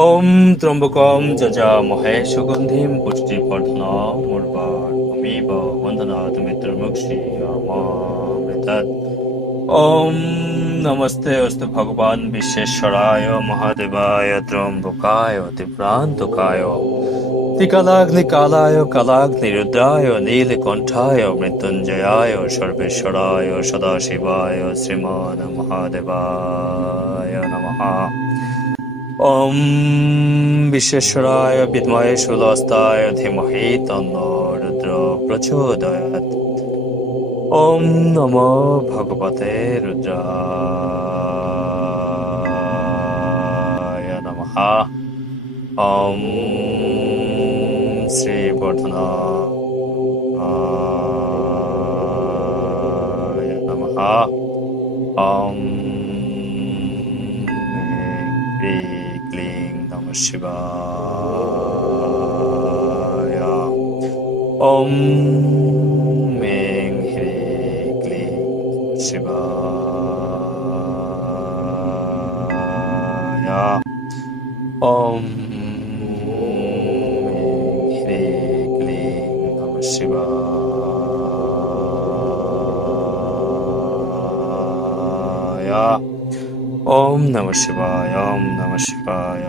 ওম ত্রম্বকম যজামহে সুগন্ধিম পুষ্টিবর্ধনম উর্বারুকমিব বন্দনাৎ মৃত্যুর্মুক্ষীয়মামৃতাৎ। ওম নমস্তে অস্তু ভগবান বিশ্বেশ্বরায় মহাদেবায় ত্রম্বকায় ত্রিপ্রান্তকায় ত্রিকালাগ্নিকালায় কালাগ্নিরুদ্রায় নীলকণ্ঠায় মৃত্যুঞ্জয়ায় সর্বেশ্বরায় সদাশিবায় শ্রীমন মহাদেবায় নমঃ। ওম বিশ্বেশ্বরায় বিদ্মহে শূলহস্তায় ধীমহি তন্নো রুদ্র প্রচোদয়াৎ। ওম নমো ভগবতে রুদ্রায় নমঃ। ওম শ্রী বর্ধনায় নমঃ। ওম হ্রি ক্লিং নমঃ শিবায়। ওম মেং হ্রি ক্লিং শিবায়। ওম হ্রি ক্লিং নমঃ শিবায়। ওম নমঃ শিবায়। ওম নমঃ শিবায়।